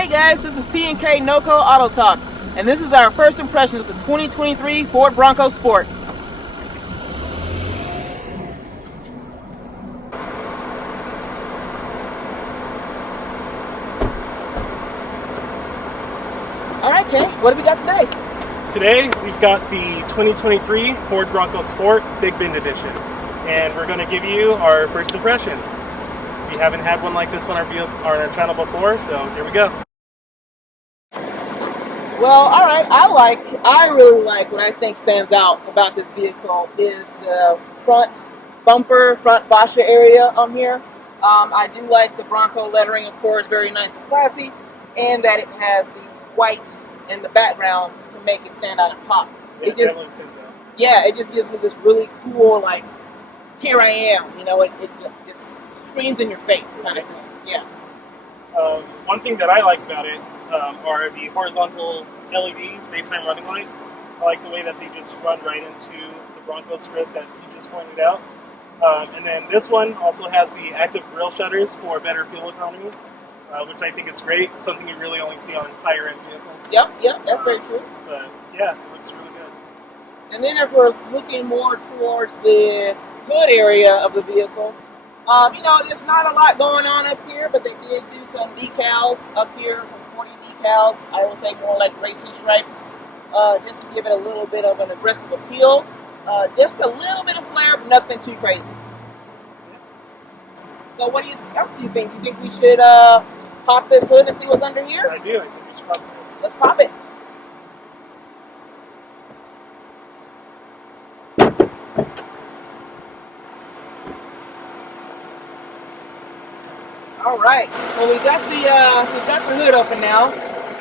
Hey guys, this is T&K NoCo Auto Talk, and this is our first impression of the 2023 Ford Bronco Sport. Alright Jay, what have we got today? Today we've got the 2023 Ford Bronco Sport Big Bend Edition, and we're going to give you our first impressions. We haven't had one like this on our channel before, so here we go. Well, alright, I really like what I think stands out about this vehicle is the front bumper, front fascia area on here. I do like the Bronco lettering, of course, very nice and classy, and that it has the white in the background to make it stand out and pop. Yeah, it just stands out. Yeah, it just gives you this really cool, like, here I am, you know, it just screams in your face kind of thing. Yeah. One thing that I like about it are the horizontal LEDs, daytime running lights. I like the way that they just run right into the Bronco script that you just pointed out. And then this one also has the active grille shutters for better fuel economy, which I think is great. Something you really only see on higher end vehicles. Yep, that's very true. But yeah, it looks really good. And then if we're looking more towards the hood area of the vehicle, you know, there's not a lot going on up here, but they did do some decals up here, some sporty decals. I will say more like racing stripes, just to give it a little bit of an aggressive appeal. Just a little bit of flair, but nothing too crazy. So what else do you think? Do you think we should pop this hood and see what's under here? I do. I think we should pop it. Let's pop it. All right. Well, we got the hood open now,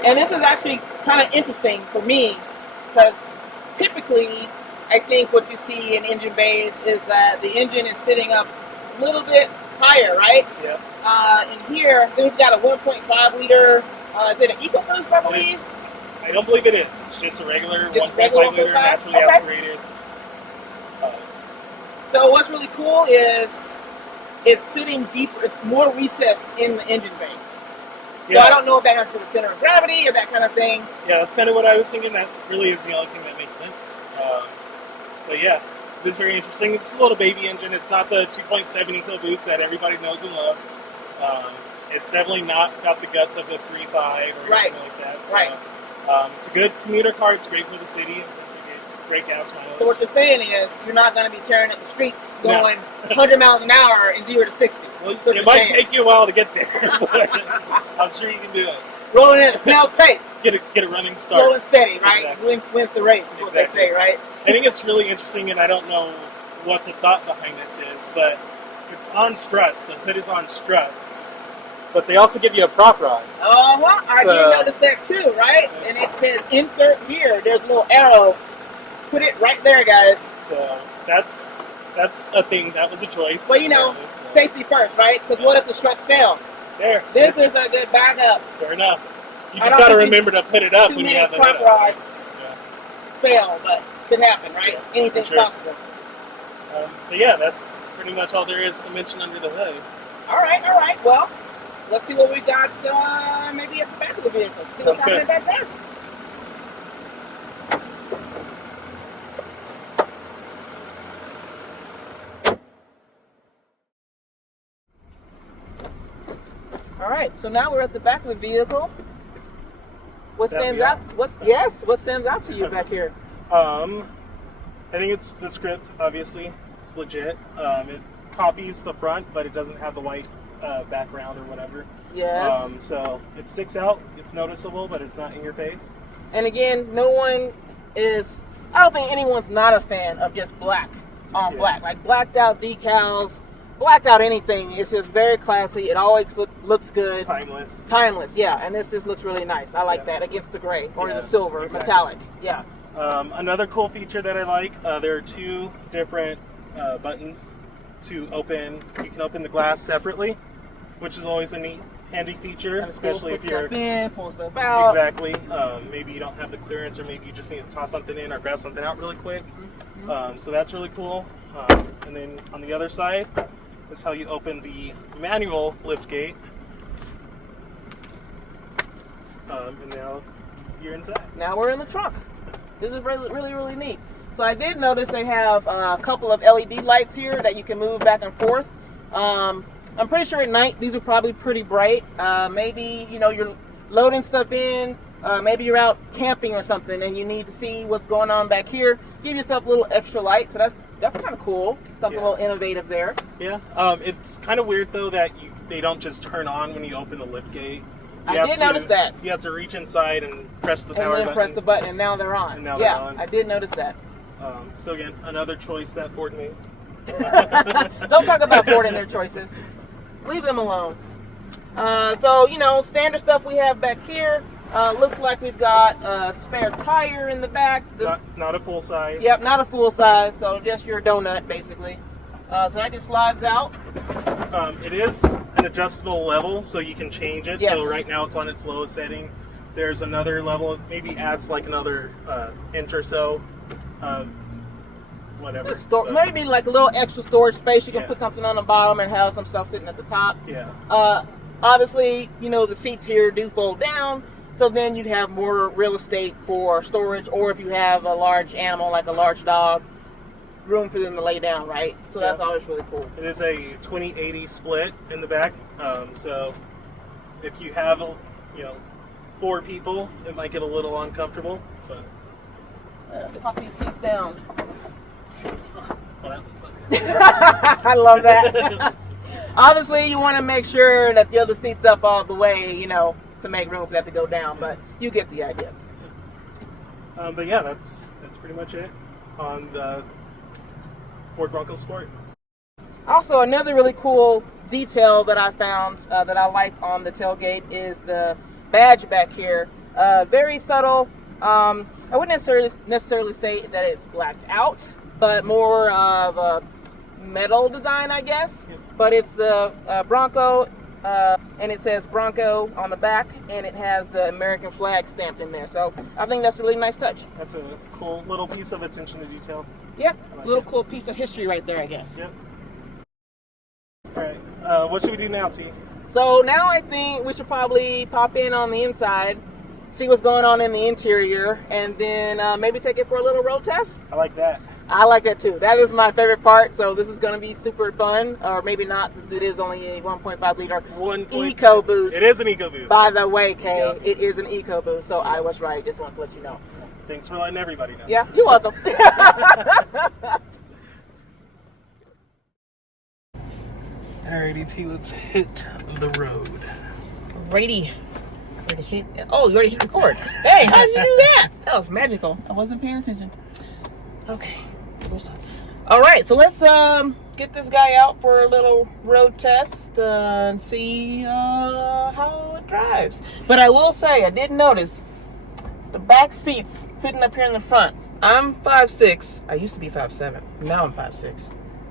and this is actually kind of interesting for me because typically, I think what you see in engine bays is that the engine is sitting up a little bit higher, right? Yeah. In here, we've got a 1.5 liter. Is it an EcoBoost, I believe? I don't believe it is. It's just a regular 1.5 liter naturally okay. aspirated. So what's really cool is it's sitting deeper. It's more recessed in the engine bay. Yeah. So I don't know if that has to do with center of gravity or that kind of thing. Yeah, that's kind of what I was thinking. That really is the only thing that makes sense. But yeah, it is very interesting. It's a little baby engine. It's not the 2.7 EcoBoost that everybody knows and loves. It's definitely not got the guts of the 3.5 or anything like that. So, right. It's a good commuter car. It's great for the city. It's great gas mileage. So what you're saying is you're not going to be tearing at the streets going 100 miles an hour in 0 to 60. Well, it might take you a while to get there, but I'm sure you can do it. Rolling at a snail's pace. Get a running start. Slow and steady, right? Exactly. Wins the race, is what they say, right? I think it's really interesting, and I don't know what the thought behind this is, but it's on struts. The hood is on struts. But they also give you a prop rod. I did notice that too, right? And it says insert here. There's a little arrow. Put it right there, guys. So that's a thing. That was a choice. Well, you know, safety first, right? Because what if the struts fail? There. This is a good backup. Fair enough. You just got to remember to put it up when you have the hood prop rods fail, but could happen, right? Yeah, anything's possible. But yeah, that's pretty much all there is to mention under the hood. All right. Well, let's see what we got maybe at the back of the vehicle. See what's happening back there. All right, so now we're at the back of the vehicle. What stands out? What stands out to you back here? I think it's the script. Obviously, it's legit. It copies the front, but it doesn't have the white background or whatever. Yes. So it sticks out. It's noticeable, but it's not in your face. And again, I don't think anyone's not a fan of just black on black, like blacked out decals. Blacked out anything. It's just very classy. It always looks good. Timeless, yeah. And this just looks really nice. I like that against the gray or the silver, metallic. Yeah. Another cool feature that I like, there are two different buttons to open. You can open the glass separately, which is always a neat, handy feature, especially if you're... pull stuff out. Exactly. Maybe you don't have the clearance, or maybe you just need to toss something in or grab something out really quick. So that's really cool. And then on the other side is how you open the manual lift gate. And now you're inside. Now we're in the trunk. This is really, really, really neat. So I did notice they have a couple of LED lights here that you can move back and forth. I'm pretty sure at night these are probably pretty bright. Maybe, you know, you're loading stuff in. Maybe you're out camping or something and you need to see what's going on back here. Give yourself a little extra light. So that's kind of cool. Something a little innovative there. Yeah. It's kind of weird though that they don't just turn on when you open the lift gate. I did notice that. You have to reach inside and press the power button. Press the button and now they're on. And now they're on. I did notice that. So again, another choice that Ford made. Don't talk about Ford and their choices. Leave them alone. So, you know, standard stuff we have back here. Looks like we've got a spare tire in the back. Not a full size. Yep, not a full size, so just your donut, basically. So that just slides out. It is an adjustable level, so you can change it. Yes. So right now it's on its lowest setting. There's another level, it maybe adds like another inch or so. Whatever. Maybe like a little extra storage space. You can put something on the bottom and have some stuff sitting at the top. Yeah. Obviously, you know, the seats here do fold down, so then you'd have more real estate for storage, or if you have a large animal like a large dog, room for them to lay down, right? So that's always really cool. It is a 20/80 split in the back, so if you have, 4 people, it might get a little uncomfortable, but... Pop these seats down. Well, that looks like I love that. Obviously, you want to make sure that the other seat's up all the way, you know, to make room for that to go down, but you get the idea. But yeah, that's pretty much it on the Ford Bronco Sport. Also, another really cool detail that I found that I like on the tailgate is the badge back here. Very subtle. I wouldn't necessarily say that it's blacked out, but more of a metal design, I guess. But it's the Bronco, and it says Bronco on the back, and it has the American flag stamped in there. So I think that's a really nice touch. That's a cool little piece of attention to detail. Yeah, little cool piece of history right there, I guess. Yep. All right. What should we do now, T? So now I think we should probably pop in on the inside, see what's going on in the interior, and then maybe take it for a little road test. I like that. I like that too. That is my favorite part, so this is going to be super fun, or maybe not, since it is only a 1.5 liter EcoBoost. It is an EcoBoost. By the way, Kay, It is an EcoBoost, so I was right. Just want to let you know. Thanks for letting everybody know. Yeah, you're welcome. Alrighty, T, let's hit the road. Ready to hit. Oh, you already hit record. Hey, how did you do that? That was magical. I wasn't paying attention. Okay. All right, so let's get this guy out for a little road test and see how it drives. But I will say, I did notice the back seats sitting up here in the front. I'm 5'6". I used to be 5'7". Now I'm 5'6".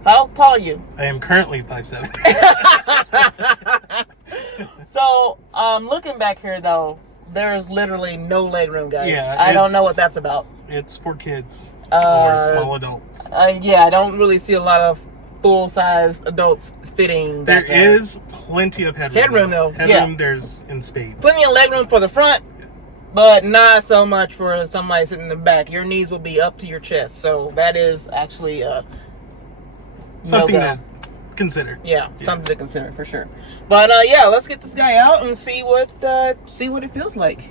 How tall are you? I am currently 5'7". So, looking back here though, there's literally no legroom, guys. Yeah, I don't know what that's about. It's for kids or small adults. Yeah, I don't really see a lot of full-sized adults fitting. There is plenty of headroom. Headroom, though. Headroom, there's in spades. Plenty of legroom for the front, but not so much for somebody sitting in the back. Your knees will be up to your chest, so that is actually something to consider. Yeah, something to consider for sure. But yeah, let's get this guy out and see what it feels like.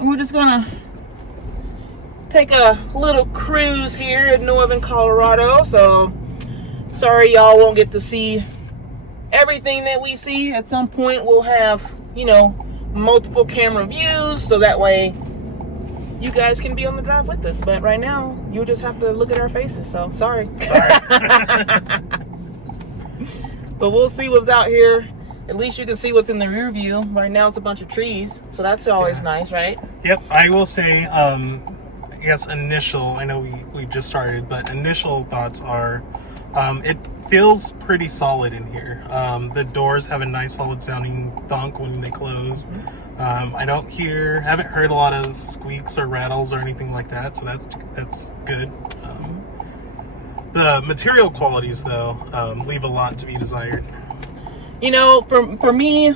And we're just gonna take a little cruise here in northern Colorado. So sorry y'all won't get to see everything that we see. At some point we'll have, multiple camera views, so that way you guys can be on the drive with us. But right now you just have to look at our faces, so sorry. But we'll see what's out here. At least you can see what's in the rear view. Right now it's a bunch of trees, so that's always nice, right? Yep. I will say, I know we just started, but initial thoughts are, it feels pretty solid in here. The doors have a nice solid sounding thunk when they close. Haven't heard a lot of squeaks or rattles or anything like that, so that's good. The material qualities, though, leave a lot to be desired. For me,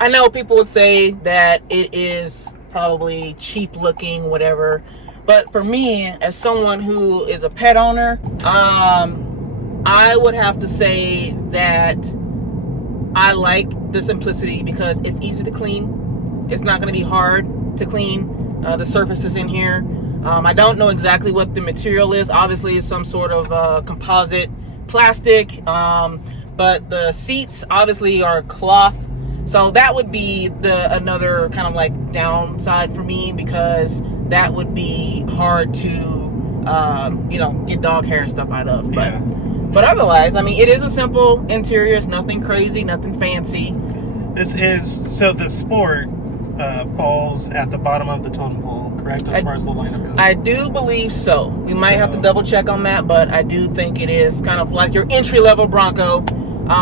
I know people would say that it is probably cheap looking, whatever. But for me, as someone who is a pet owner, I would have to say that I like the simplicity because it's easy to clean. It's not going to be hard to clean the surfaces in here. I don't know exactly what the material is. Obviously, it's some sort of composite plastic. But the seats obviously are cloth. So that would be another kind of like downside for me, because that would be hard to, get dog hair and stuff out of. But otherwise, I mean, it is a simple interior. It's nothing crazy, nothing fancy. So the Sport falls at the bottom of the totem pole, correct, as far as the lineup goes? I do believe so. We might have to double check on that, but I do think it is kind of like your entry-level Bronco,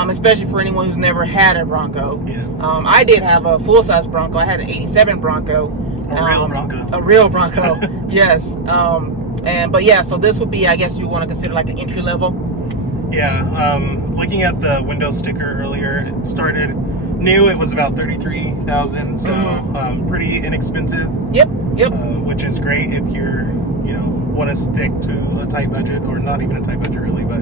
especially for anyone who's never had a Bronco. Yeah. I did have a full-size Bronco. I had an 87 Bronco. A real Bronco. A real Bronco, yes. So this would be, I guess you want to consider like an entry-level. Yeah, looking at the window sticker earlier, it started new. It was about $33,000, so pretty inexpensive. Yep. Which is great if you're, want to stick to a tight budget, or not even a tight budget really, but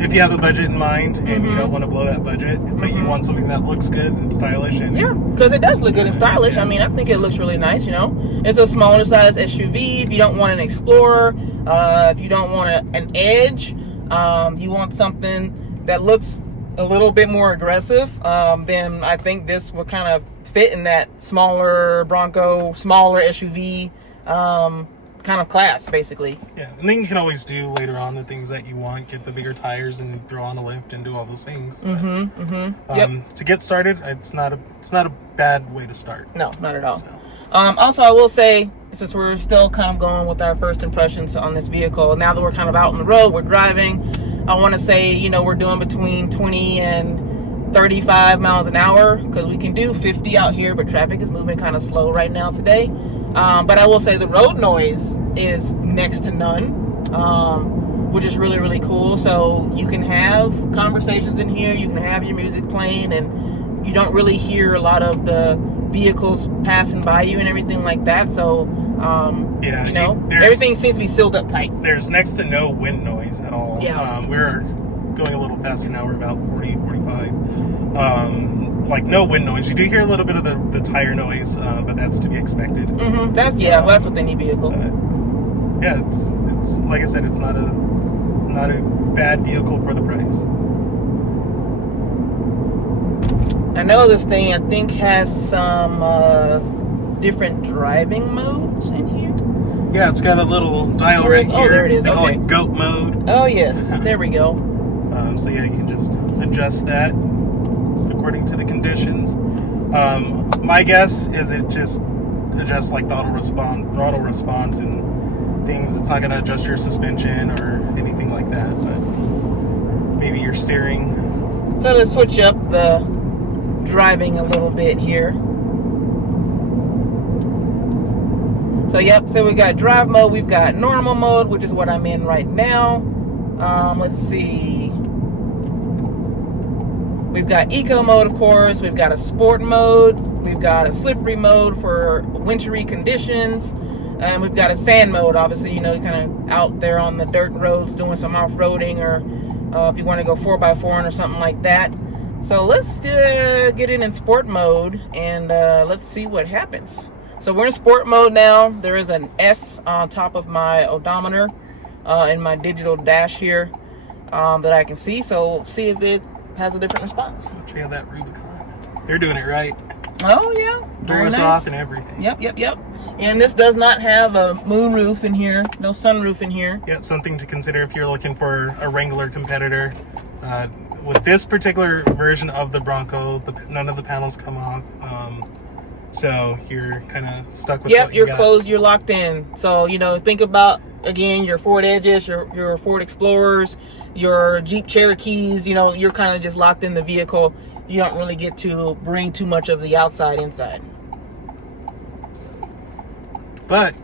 if you have the budget in mind and you don't want to blow that budget, but you want something that looks good and stylish. And yeah, because it does look good and stylish. Yeah. I mean, I think it looks really nice. It's a smaller size SUV. If you don't want an Explorer, if you don't want an Edge. You want something that looks a little bit more aggressive, then I think this would kind of fit in that smaller Bronco, smaller SUV kind of class, basically. Yeah, and then you can always do later on the things that you want, get the bigger tires and throw on a lift and do all those things. To get started, it's not a bad way to start. No, not at all. So. Also, I will say, since we're still kind of going with our first impressions on this vehicle, now that we're kind of out on the road, we're driving, I want to say, we're doing between 20 and 35 miles an hour, because we can do 50 out here, but traffic is moving kind of slow right now today. But I will say the road noise is next to none, which is really, really cool. So you can have conversations in here, you can have your music playing, and you don't really hear a lot of the vehicles passing by you and everything like that. So everything seems to be sealed up tight. There's next to no wind noise at all. We're going a little faster now. We're about 40, 45. Like no wind noise. You do hear a little bit of the tire noise, but that's to be expected. That's with any vehicle. It's like I said, it's not a bad vehicle for the price. I know this thing, I think, has some different driving modes in here. Yeah, it's got a little dial right here. Oh, there it is. They call it GOAT mode. Oh, yes. There we go. So yeah, you can just adjust that according to the conditions. My guess is it just adjusts like throttle response and things. It's not going to adjust your suspension or anything like that, but maybe your steering. So let's switch up the driving a little bit here. So we got drive mode, we've got normal mode, which is what I'm in right now. Let's see. We've got eco mode, of course. We've got a sport mode. We've got a slippery mode for wintry conditions. And we've got a sand mode, obviously, kind of out there on the dirt roads doing some off-roading, or if you want to go 4x4 or something like that. So let's get in sport mode and let's see what happens. So we're in sport mode now. There is an S on top of my odometer in my digital dash here that I can see. So see if it has a different response. Check out that Rubicon. They're doing it right. Oh, yeah. Doors nice. Off and everything. Yep. And this does not have a moonroof in here. No sunroof in here. Yeah, something to consider if you're looking for a Wrangler competitor. With this particular version of the Bronco, none of the panels come off. So you're kind of stuck with what you got. You're closed, you're locked in. So, think about, again, your Ford Edges, your Ford Explorers, your Jeep Cherokees, you're kind of just locked in the vehicle. You don't really get to bring too much of the outside inside. But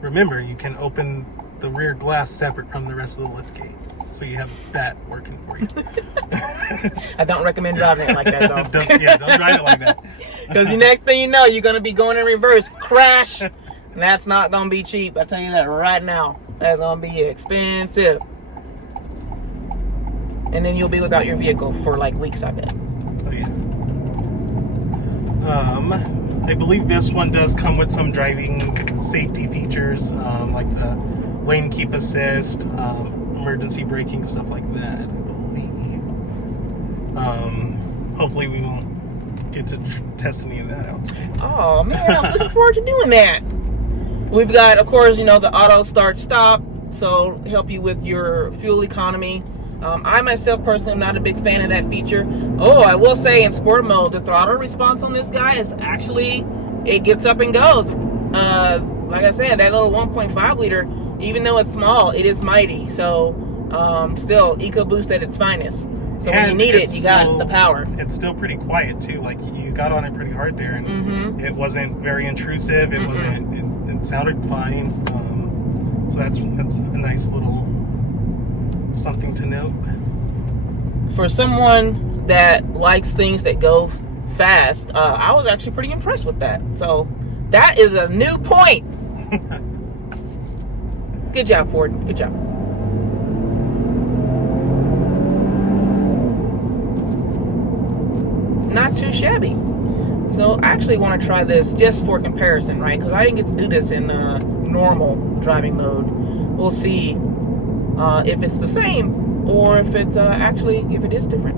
remember, you can open the rear glass separate from the rest of the liftgate. So you have that working for you. I don't recommend driving it like that, though. Don't drive it like that. Because the next thing you know, you're going to be going in reverse, crash, and that's not going to be cheap. I tell you that right now. That's going to be expensive. And then you'll be without your vehicle for like weeks, I bet. Oh, yeah. I believe this one does come with some driving safety features, like the lane keep assist, emergency braking, stuff like that, I believe. Hopefully we won't get to test any of that out today. Oh, man, I'm looking forward to doing that. We've got, of course, the auto start stop, so help you with your fuel economy. I myself personally am not a big fan of that feature. Oh, I will say in sport mode, the throttle response on this guy is actually, it gets up and goes. Like I said, that little 1.5 liter, even though it's small, it is mighty. So still, EcoBoost at its finest. So when you need it, you got the power. It's still pretty quiet too. Like you got on it pretty hard there, and it wasn't very intrusive. It wasn't. It sounded fine. So that's a nice little something to note. For someone that likes things that go fast, I was actually pretty impressed with that. So that is a new point. Good job, Ford. Good job. Not too shabby. So I actually want to try this just for comparison, right? Because I didn't get to do this in normal driving mode. We'll see if it's the same or if it's if it is different.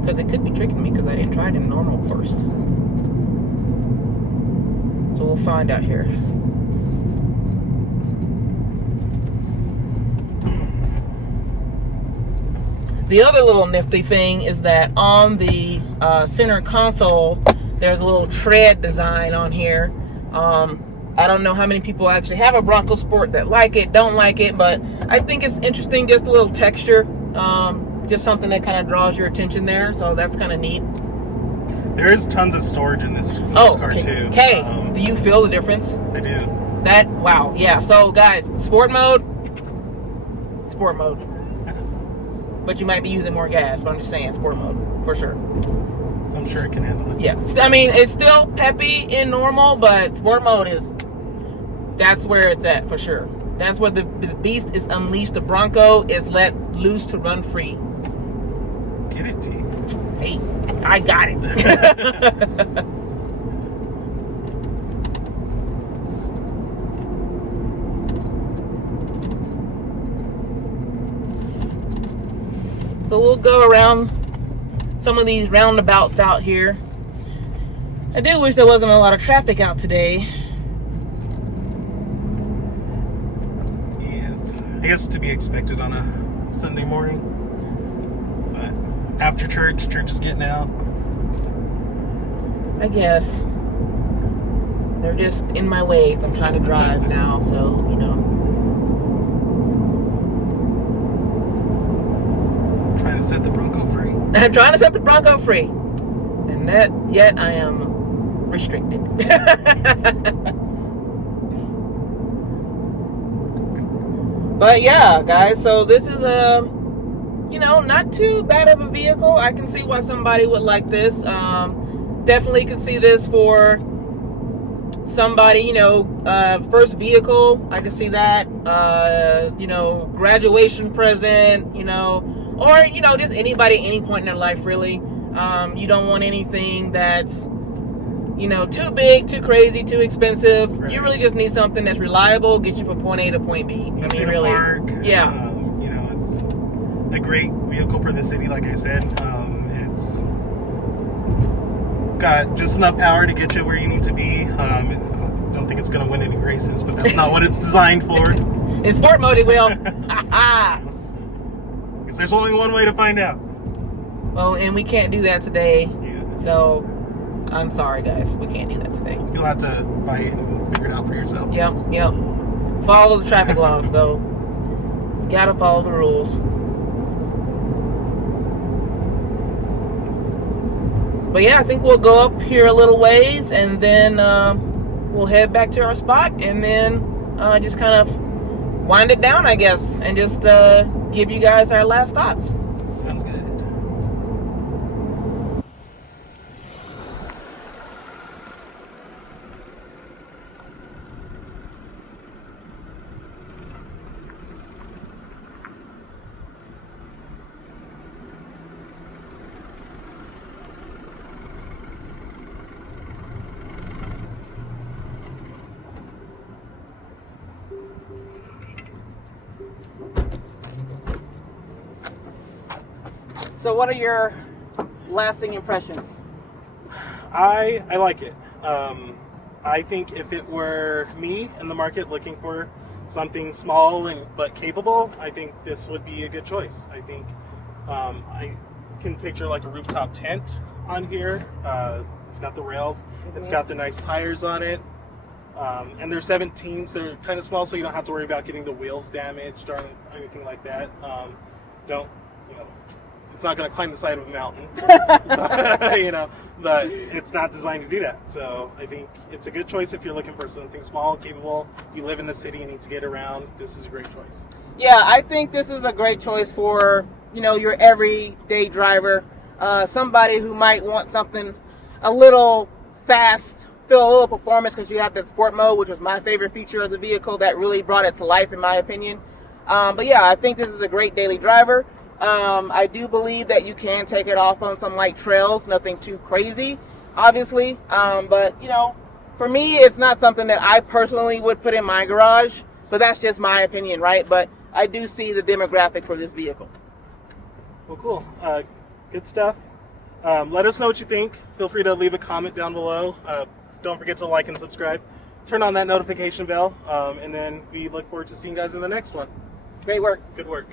Because it could be tricking me because I didn't try it in normal first. So we'll find out here. The other little nifty thing is that on the center console, there's a little tread design on here. I don't know how many people actually have a Bronco Sport that like it, don't like it, but I think it's interesting, just a little texture, just something that kind of draws your attention there, so that's kind of neat. There is tons of storage in this car too. Okay, do you feel the difference? I do. Wow, yeah. So guys, sport mode. But you might be using more gas, but I'm just saying, sport mode, for sure. I'm sure it can handle it. Yeah, I mean, it's still peppy in normal, but sport mode that's where it's at, for sure. That's where the beast is unleashed. The Bronco is let loose to run free. Get it, T. Hey, I got it. So we'll go around some of these roundabouts out here. I do wish there wasn't a lot of traffic out today. Yeah, I guess to be expected on a Sunday morning. But after church is getting out. I guess. They're just in my way if I'm trying to drive now, so, Trying to set the Bronco free. I'm trying to set the Bronco free. And yet I am restricted. But yeah, guys, so this is not too bad of a vehicle. I can see why somebody would like this. Definitely could see this for somebody, first vehicle. I can see that. Graduation present, or just anybody at any point in their life, really. You don't want anything that's too big, too crazy, too expensive. Right. You really just need something that's reliable, get you from point A to point B. Easy I mean, really. Park. Yeah. It's a great vehicle for the city, like I said. It's got just enough power to get you where you need to be. I don't think it's going to win any races, but that's not what it's designed for. In sport mode, it will. Because there's only one way to find out. Well, and we can't do that today. Yeah. So, I'm sorry, guys. We can't do that today. You'll have to buy it and figure it out for yourself. Yep. Follow the traffic laws, though. You gotta follow the rules. But yeah, I think we'll go up here a little ways, and then we'll head back to our spot, and then just kind of wind it down, I guess, and just give you guys our last thoughts. Sounds good. So what are your lasting impressions? I like it. I think if it were me in the market looking for something small but capable, I think this would be a good choice. I think I can picture like a rooftop tent on here. It's got the rails. It's got the nice tires on it. And they're 17s. So they're kind of small, so you don't have to worry about getting the wheels damaged or anything like that. It's not going to climb the side of a mountain, but it's not designed to do that. So I think it's a good choice if you're looking for something small, capable. You live in the city and need to get around. This is a great choice. Yeah, I think this is a great choice for, your everyday driver. Somebody who might want something a little fast, feel a little performance because you have that sport mode, which was my favorite feature of the vehicle that really brought it to life, in my opinion. But yeah, I think this is a great daily driver. I do believe that you can take it off on some light trails, nothing too crazy, obviously. But, for me, it's not something that I personally would put in my garage, but that's just my opinion, right? But I do see the demographic for this vehicle. Well, cool. Good stuff. Let us know what you think. Feel free to leave a comment down below. Don't forget to like and subscribe. Turn on that notification bell, and then we look forward to seeing you guys in the next one. Great work. Good work.